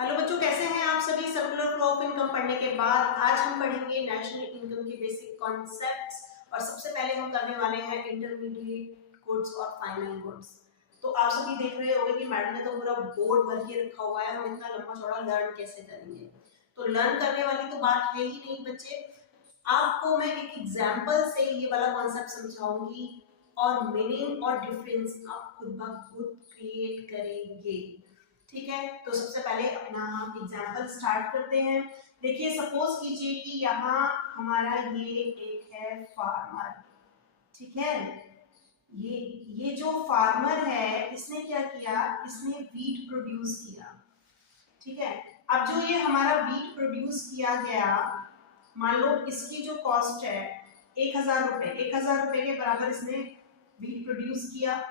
Hello बच्चों, कैसे हैं आप सभी। सर्कुलर फ्लो ऑफ इनकम पढ़ने के बाद आज हम पढ़ेंगे नेशनल इनकम के बेसिक कॉन्सेप्ट्स और सबसे पहले हम करने वाले हैं इंटरमीडिएट गुड्स और फाइनल गुड्स। तो आप सभी देख रहे होंगे कि मैडम ने तो पूरा बोर्ड भर के रखा हुआ है, हम इतना लंबा चौड़ा लर्न कैसे करेंगे। तो लर्न करने वाली तो बात है ही नहीं बच्चे, आपको मैं एक एग्जाम्पल से ये वाला कॉन्सेप्ट समझाऊंगी और मीनिंग और डिफरेंस आप खुद ब खुद क्रिएट करेंगे। ठीक है, तो सबसे पहले अपना हम एग्जाम्पल स्टार्ट करते हैं। देखिए, सपोज कीजिए कि यहाँ हमारा ये एक है फार्मर। ठीक है, ये जो फार्मर है इसने क्या किया, इसने वीट प्रोड्यूस किया। ठीक है, अब जो ये हमारा वीट प्रोड्यूस किया गया, मान लो इसकी जो कॉस्ट है 1000 रुपए, 1000 रुपए के बराबर इसने वीट प्रोड्यूस किया।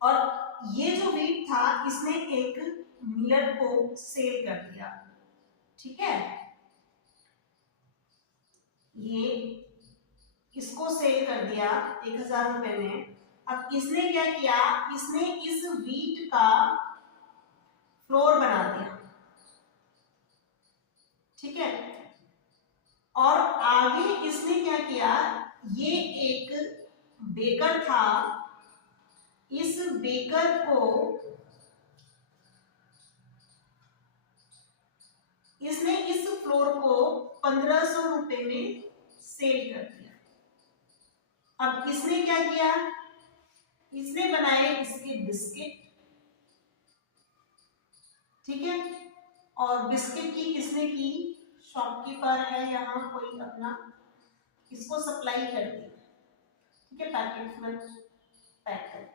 और ये जो वीट था इसने एक मिलर को सेल कर दिया। ठीक है, ये इसको सेल कर दिया 1000 रुपए में। अब इसने क्या किया, इसने इस वीट का फ्लोर बना दिया। ठीक है, और आगे इसने क्या किया, ये एक बेकर था, इस बेकर को इसने इस फ्लोर को 1500 रुपए में सेल कर दिया। अब इसने क्या किया, इसने बनाए इसके बिस्किट। ठीक है, और बिस्किट की इसने की, शॉपकीपर है यहाँ कोई अपना, इसको सप्लाई कर दी। ठीक है, पैकेट में पैक कर।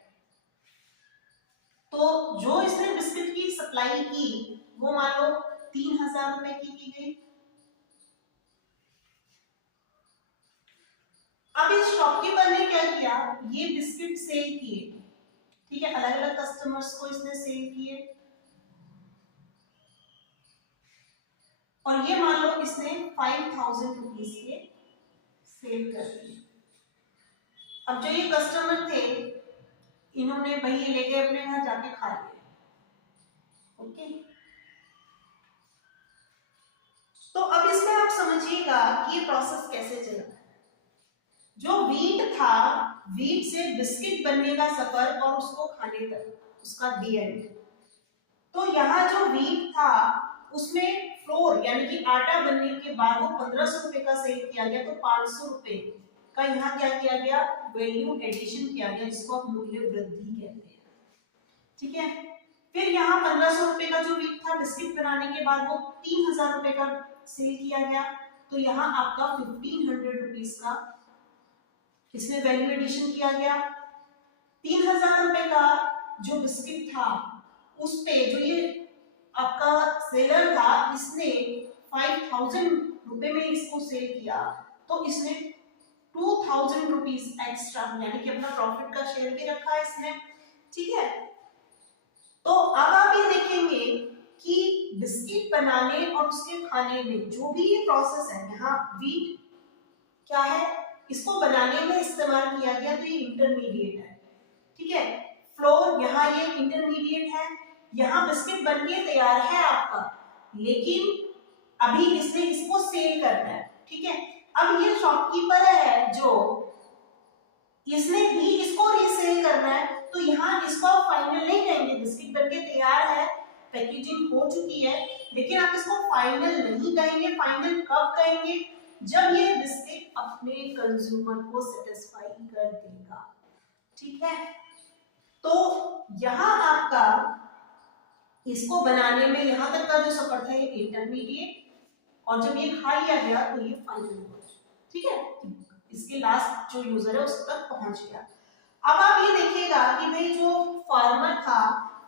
तो जो इसने बिस्किट की सप्लाई की वो मान लो 3000 रुपए की गई। अब इस शॉपकीपर ने क्या किया, ये बिस्किट सेल किए। ठीक है, अलग अलग कस्टमर्स को इसने सेल किए, और ये मान लो इसने 5000 रुपीज के सेल कर दिए। अब जो ये कस्टमर थे इन्होंने वही ले गए अपने घर, जाके खा लिए। ओके, तो अब इसमें आप समझिएगा कि ये प्रोसेस कैसे चल रहा है। जो वीट था, वीट से बिस्किट बनने का सफर और उसको खाने तक, उसका दी एंड। तो यहाँ जो वीट था उसमें फ्लोर यानी कि आटा बनने के बाद वो 1500 रुपए का सेल किया गया, तो 500 रुपए का यहाँ क्या किया गया, वैल्यू एडिशन किया गया, जिसको आप मूल्य वृद्धि कहते हैं। ठीक है, फिर यहाँ 1500 रुपए का जो वीट था बिस्किट बनाने के बाद वो 3000 रुपए का सेल किया गया, तो यहाँ आपका 1500 रुपीज का इसमें वैल्यू एडिशन किया गया। 3000 रुपए का जो बिस्किट था उस पे जो ये आपका सेलर था इसने 5000 रुपए में इसको सेल किया, तो इसने 2000 रुपीज एक्स्ट्रा यानी कि अपना प्रॉफिट का शेयर भी रखा है इसने। ठीक है, तो अब आप ये देखेंगे कि बिस्किट बनाने और उसके खाने में जो भी ये प्रोसेस है, यहाँ वीट क्या है, इसको बनाने में इस्तेमाल किया गया, तो ये इंटरमीडिएट है। ठीक है, फ्लोर यहाँ ये इंटरमीडिएट है, यहाँ बिस्किट बन के तैयार है आपका, लेकिन अभी इसने इसको सेल करना है। ठीक है, अब ये शॉपकीपर है जो इसने भी इसको रीसेल करना है, तो यहाँ इसको आप फाइनल नहीं कहेंगे, बिस्किट बनके तैयार है, पैकेजिंग हो चुकी है, लेकिन आप इसको फाइनल नहीं कहेंगे। फाइनल कब कहेंगे, जब ये बिस्किट अपने कंज्यूमर को सेटिस्फाई कर देगा। ठीक है, तो यहाँ आपका इसको बनाने में यहाँ तक का जो सफर था ये इंटरमीडिएट, और जब ये खा लिया गया तो ये फाइनल हो। ठीक है, इसके लास्ट जो यूजर है उस तक पहुंच गया। अब आप ये देखिएगा कि भाई जो फार्मर था,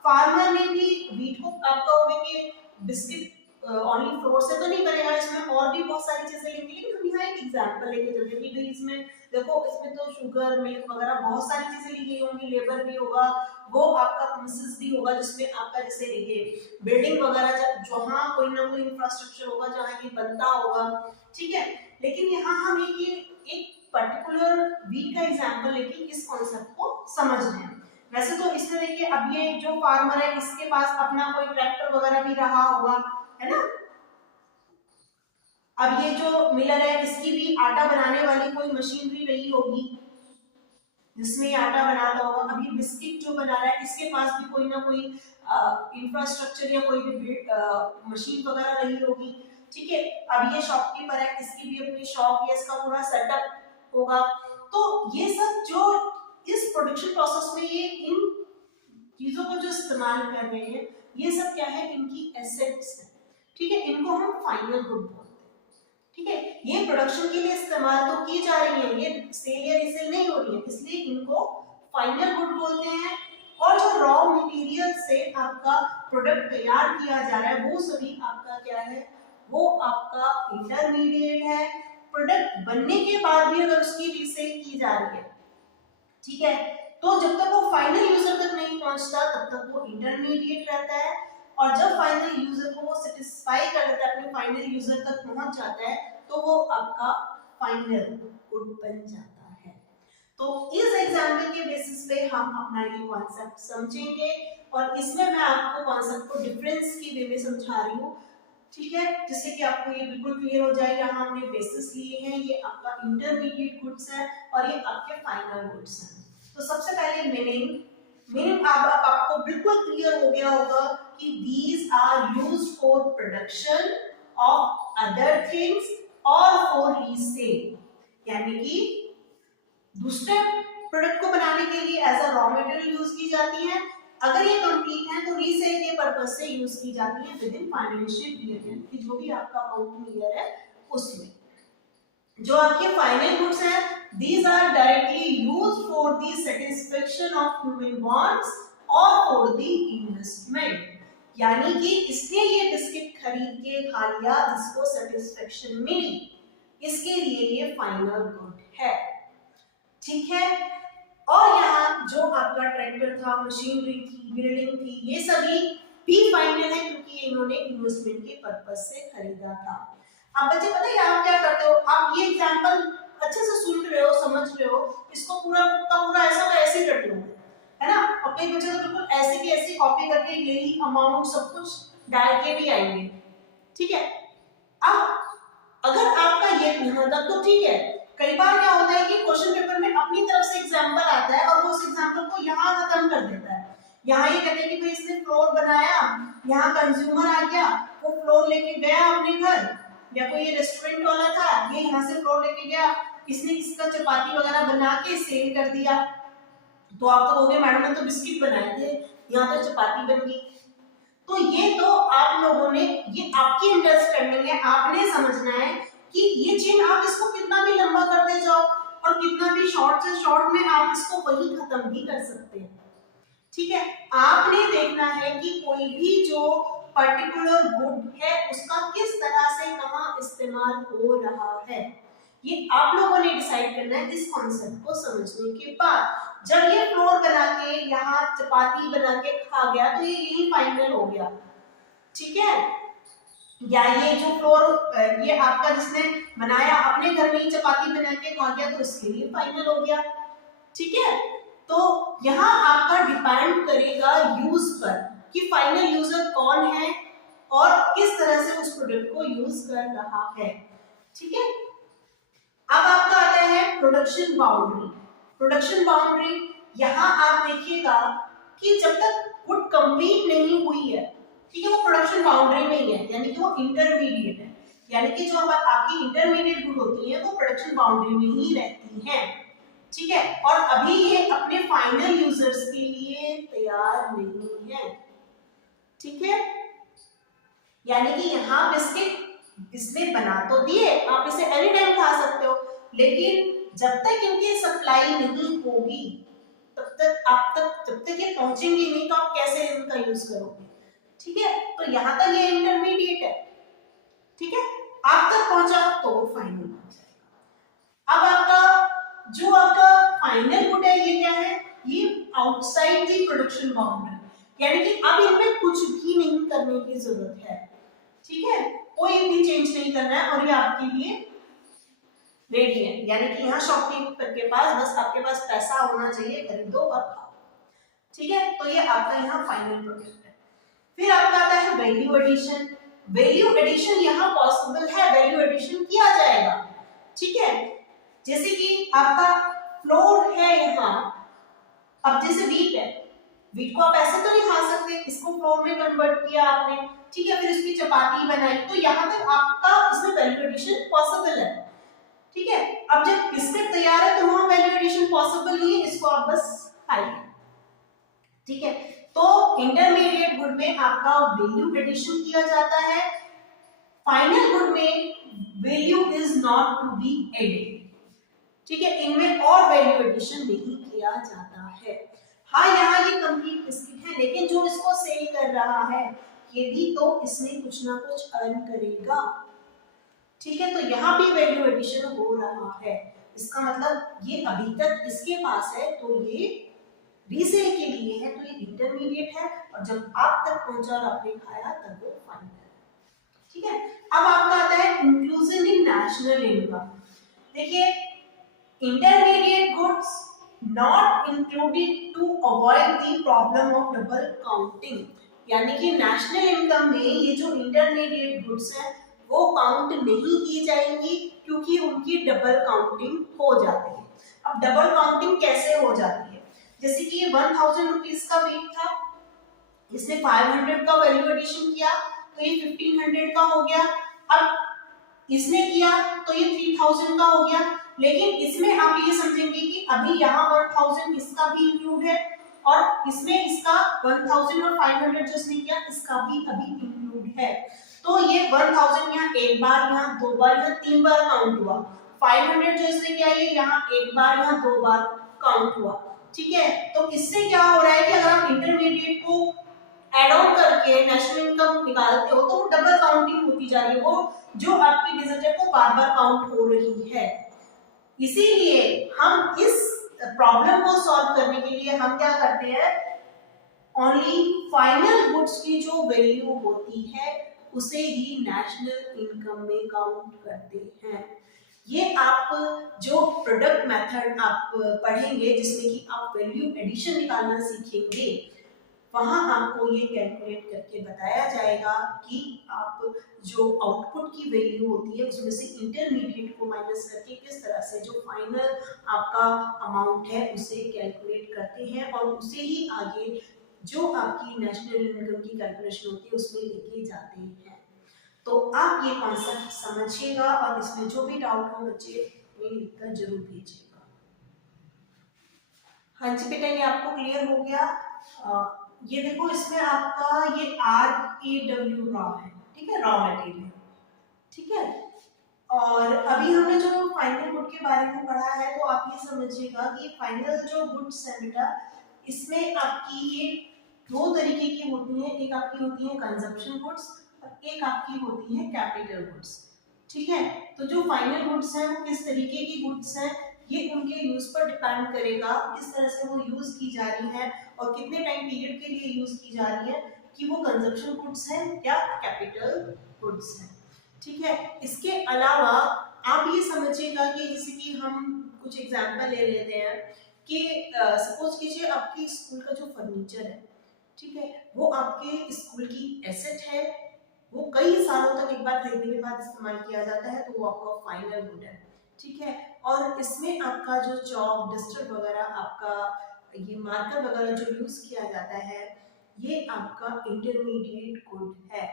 फार्मर ने भी वीट को, आपका होगा कि बिस्किट ओनली फ्लोर से तो नहीं बनेगा, इसमें और भी बहुत सारी चीजें लेंगे, लेकिन हम यहाँ एक एग्जांपल लेके चलते हैं कि भाई इसमें देखो, इसमें तो शुगर मिल्क वगैरह बहुत सारी चीजें ली गई होंगी, लेबर भी होगा, वो आपका प्रोसेस भी होगा, जिसमें आपका जैसे ये बिल्डिंग वगैरह जहाँ कोई ना कोई इंफ्रास्ट्रक्चर होगा जहाँ ये बनता होगा। ठीक है, लेकिन यहाँ हम एक पर्टिकुलर वीक का एग्जांपल लेके इस कॉन्सेप्ट को समझ रहे हैं। वैसे तो इस तरह के, अब ये जो फार्मर है इसके पास अपना कोई ट्रैक्टर वगैरह भी रहा होगा, है ना। अब ये जो मिलर है इसकी भी आटा बनाने वाली कोई मशीनरी रही होगी जिसमें ये आटा बनाता होगा। अब ये बिस्किट जो बना रहा है इसके पास भी कोई ना कोई इंफ्रास्ट्रक्चर या कोई भी मशीन वगैरह रही होगी, ठीक है। अब ये शॉपकीपर है, इसकी भी अपनी शॉप या इसका पूरा सेटअप होगा। तो ये सब जो इस प्रोडक्शन प्रोसेस में ये इन चीजों को जो इस्तेमाल कर रहे हैं ये सब क्या है, इनकी एसेट्स है, ठीक है। इनको हम फाइनल गुड बोलते हैं, ठीक है। ये प्रोडक्शन के लिए इस्तेमाल तो की जा रही है, ये सेल या रीसेल नहीं हो रही है, इसलिए इनको फाइनल गुड बोलते हैं। और जो रॉ मटेरियल से आपका प्रोडक्ट तैयार किया जा रहा है वो सभी आपका क्या है, वो आपका इंटरमीडिएट है। प्रोडक्ट बनने के बाद भी अगर उसकी रीसेल की जा रही है, ठीक है, तो जब तक वो फाइनल यूजर तक नहीं पहुंचता तब तक वो इंटरमीडिएट रहता है। और जब फाइनल यूजर को वो सेटिस्फाई कर देता है, अपने फाइनल यूजर तक पहुंच जाता है, तो वो आपका फाइनल गुड बन जाता है। तो इस एग्जांपल के बेसिस पे हम अपना ये कॉन्सेप्ट समझेंगे और इसमें मैं आपको कॉन्सेप्ट को डिफरेंस की वे में समझा रही हूँ, ठीक है, जिससे कि आपको ये बिल्कुल क्लियर हो जाए। यहाँ हमने बेसिस लिए हैं, ये आपका इंटरमीडिएट गुड्स है और ये आपके फाइनल गुड्स हैं। तो सबसे पहले मीनिंग आपको बिल्कुल क्लियर हो गया होगा कि these are used for production of other things or for resale, यानी कि दूसरे प्रोडक्ट को बनाने के लिए as a raw material use की जाती है। अगर ये कंप्लीट है तो रीसेल के पर्पस से यूज की जाती है विद इन फाइनेंशियल ईयर, यानी कि जो भी आपका अकाउंटिंग ईयर है उसमें। जो आपके फाइनल गुड्स हैं, these are directly used for the satisfaction of human wants or for the investment, यानी कि इसने ये बिस्किट खरीद के खा लिया, इसको सेटिस्फेक्शन मिली, इसके लिए ये फाइनल गुड है, ठीक है। और यहाँ जो आपका ट्रैक्टर था, मशीनरी थी, बिल्डिंग थी, ये सभी भी फाइनल है क्योंकि इन्होंने इन्वेस्टमेंट के पर्पस से खरीदा था। अब बच्चे पता है आप क्या करते हो, आप ये एग्जांपल अच्छे से सुन रहे हो, समझ रहे हो, इसको पूरा का पूरा ऐसा का ऐसे रट लो, है ना। और कई बच्चे तो बिल्कुल ऐसे की ऐसी कॉपी करके यही अमाउंट सब कुछ डाल के भी आएंगे, ठीक है। अब अगर आपका ये यहाँ तक तो ठीक है, कई बार क्या होता है कि क्वेश्चन पेपर में अपनी तरफ से एग्जांपल आता है और वो उस एग्जांपल को यहाँ खत्म कर देता है। यहाँ ये कहते हैं कि भाई इसने फ्लोर बनाया, यहाँ कंज्यूमर आ गया, वो फ्लोर लेके गया अपने घर, या कोई ये रेस्टोरेंट वाला था, ये यहाँ से फ्लोर लेके गया, इसने इसका चपाती वगैरह बना के सेल कर दिया। तो आप तो कहोगे मैडम ने तो बिस्किट बनाए थे, यहाँ तो चपाती बन गई। तो ये तो आप लोगों ने, ये आपकी अंडरस्टैंडिंग है, आपने समझना है कि ये चेन आप इसको कितना भी लंबा करते जाओ और कितना भी शॉर्ट से शॉर्ट में आप इसको वही खत्म भी कर सकते हैं, ठीक है। आपने देखना है कि कोई भी जो पर्टिकुलर गुड है उसका किस तरह से कहाँ इस्तेमाल हो रहा है, ये आप लोगों ने डिसाइड करना है इस कॉन्सेप्ट को समझने के बाद। जब ये फ्लोर बना के यहाँ चपाती बना के खा गया तो ये यही फाइनल हो गया, ठीक है। या ये जो फ्लोर ये आपका जिसने बनाया अपने घर में ही चपाती बना के खा गया तो इसके लिए फाइनल हो गया, ठीक है। तो यहाँ आपका डिपेंड करेगा यूज पर कि फाइनल यूजर कौन है और किस तरह से उस प्रोडक्ट को यूज कर रहा है, ठीक है। अब आपका आता है प्रोडक्शन बाउंड्री। प्रोडक्शन बाउंड्री यहाँ आप देखिएगा कि जब तक गुड कंप्लीट नहीं हुई है, ठीक है, वो प्रोडक्शन बाउंड्री में ही है, यानी कि वो इंटरमीडिएट है, यानी कि जो आपकी इंटरमीडिएट गुड होती है वो प्रोडक्शन बाउंड्री में ही रहती हैं, ठीक है। और अभी ये अपने फाइनल यूजर्स के लिए तैयार नहीं है, ठीक है। यानी कि यहाँ बिस्किट इसने बना तो दिए, आप इसे एनी टाइम खा सकते हो, लेकिन जब तक इनकी सप्लाई नहीं होगी तब तक आप तक, जब तक ये पहुंचेंगे नहीं तो आप कैसे इनका यूज करोगे, ठीक है। तो यहाँ तक ये इंटरमीडिएट है, ठीक है, आप तक पहुंचा तो वो फाइनल हो जाएगा। अब आपका जो आपका फाइनल गुड है ये क्या है, ये आउटसाइड दी प्रोडक्शन बाउंड्री, यानी कि अब इनमें कुछ भी नहीं करने की जरूरत है, ठीक है, कोई भी चेंज नहीं करना है और ये आपके लिए रेडी है। यानी कि यहाँ शॉपकीपर के पास बस आपके पास पैसा होना चाहिए, खरीदो और खाओ। ठीक है, तो ये आपका यहाँ फाइनल प्रोडक्ट है। फिर आपका आता है वैल्यू एडिशन। वैल्यू एडिशन यहाँ पॉसिबल है, वैल्यू एडिशन किया जाएगा, ठीक है। जैसे कि आपका फ्लोर है यहाँ, अब जैसे वीट है, वीट को आप ऐसे तो नहीं खा सकते, इसको फ्लोर में कन्वर्ट किया आपने, ठीक है, फिर इसकी चपाती बनाई, तो यहाँ तक आपका इसमें वैल्यू एडिशन पॉसिबल है, ठीक है। अब जब बिस्किट तैयार है तो वहां वैल्यू एडिशन पॉसिबल नहीं है, इसको आप बस खाइए, ठीक है। तो इंटरमीडिएट गुड में आपका वैल्यू एडिशन किया जाता है, फाइनल गुड में value is not to be added, ठीक है, इनमें और वैल्यू एडिशन नहीं किया जाता है। हाँ, यहाँ ये कंप्लीट बिस्किट है, लेकिन जो इसको सेल कर रहा है ये भी तो इसमें कुछ ना कुछ अर्न करेगा, ठीक है। तो यहाँ भी वैल्यू एडिशन हो रहा है, इसका मतलब ये अभी तक इसके पास है तो ये रीसेल के लिए है, तो ये इंटरमीडिएट है, और जब आप तक पहुंचा और आपने खाया तब वो फाइनल है, ठीक है। अब आपका आता है इंक्लूजन इन नेशनल इनकम। देखिए, intermediate goods not included to avoid the problem of double counting, यानी कि नेशनल इनकम में ये जो इंटरमीडिएट गुड्स है वो काउंट नहीं की जाएंगी, क्योंकि उनकी डबल काउंटिंग हो जाती है। अब डबल काउंटिंग कैसे हो जाती है, जैसे कि 1000 रुपीज का वेट था, इसने 500 का वैल्यू एडिशन किया तो ये 1500 का हो गया, अब इसने किया तो ये 3000 का हो गया, लेकिन इसमें आप ये समझेंगे कि अभी यहाँ 1000 इसका भी इंक्लूड है, और इसमें इसका 1000 और 500 जो इसने किया इसका भी अभी इंक्लूड है, तो ये 1000 यहाँ एक बार, यहाँ दो बार, यहाँ तीन बार काउंट हुआ, 500 जो इसने किया ये यहाँ एक बार, यहाँ दो बार काउंट हुआ, ठीक है। तो इससे क्या हो रहा है कि अगर आप इंटरमीडिएट को एड ऑन करके नेशनल इनकम निकालते हो तो वो डबल काउंटिंग होती जा रही है, वो जो आपकी डिजिट है वो बार बार काउंट हो रही है। इसीलिए हम इस प्रॉब्लम को सॉल्व करने के लिए हम क्या करते हैं, ओनली फाइनल गुड्स की जो वैल्यू होती है उसे ही नेशनल इनकम में काउंट करते हैं। ये आप जो प्रोडक्ट मेथड आप पढ़ेंगे जिसमें कि आप वैल्यू एडिशन निकालना सीखेंगे, वहां आपको ये कैलकुलेट करके बताया जाएगा कि आप जो आउटपुट की वैल्यू होती है उसमें से इंटरमीडिएट को माइनस करके किस तरह से जो फाइनल आपका अमाउंट है उसे कैलकुलेट करते हैं, और उसे ही आगे जो आपकी नेशनल इनकम की कैलकुलेशन होती है उसमें लेके जाते हैं। तो आप ये कॉन्सेप्ट समझिएगा, और इसमें जो भी डाउट हो बच्चे मेल लिखकर जरूर भेजिएगा। हाँ जी बेटा, ये आपको क्लियर हो गया। ये देखो, इसमें आपका ये RAW रॉ है, ठीक है, रॉ मटेरियल, ठीक है। और अभी हमने जो फाइनल गुड के बारे में पढ़ा है, तो आप ये समझिएगा कि फाइनल जो गुड्स है बेटा, इसमें आपकी ये दो तरीके की होती है, एक आपकी होती है कंजप्शन गुड्स और एक आपकी होती है कैपिटल गुड्स, ठीक है। तो जो फाइनल गुड्स हैं वो किस तरीके की गुड्स हैं, ये उनके यूज पर डिपेंड करेगा, किस तरह से वो यूज की जा रही है और कितने टाइम पीरियड के लिए यूज की जा रही है, कि वो कंजप्शन गुड्स हैं या कैपिटल गुड्स हैं, ठीक है। इसके अलावा आप ये समझिएगा कि जैसे कि हम कुछ एग्जांपल ले लेते हैं कि सपोज कीजिए आपकी स्कूल का जो फर्नीचर है, ठीक है, वो आपके स्कूल की एसेट है, वो कई सालों तक एक बार खरीदने के बाद इस्तेमाल किया जाता है, तो वो आपका फाइनल गुड है, ठीक है। और इसमें आपका जो चॉक डस्टर वगैरह, आपका ये मार्कर वगैरह जो यूज किया जाता है, ये आपका इंटरमीडिएट गुड है।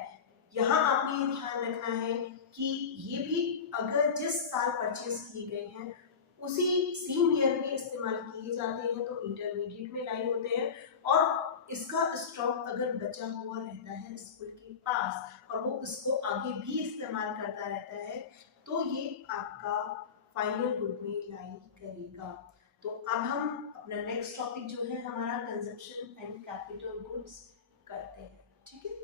यहाँ आपने ये ध्यान रखना है कि ये भी अगर जिस साल परचेज किए गए हैं उसी सेम ईयर में इस्तेमाल किए जाते हैं तो इंटरमीडिएट में लाई होते हैं, और इसका स्टॉक अगर बचा हुआ रहता है स्कूल के पास और वो इसको आगे भी इस्तेमाल करता रहता है तो ये आपका फाइनल गुड में लाई करेगा। तो अब हम अपना नेक्स्ट टॉपिक जो है हमारा कंजप्शन एंड कैपिटल गुड्स करते हैं, ठीक है।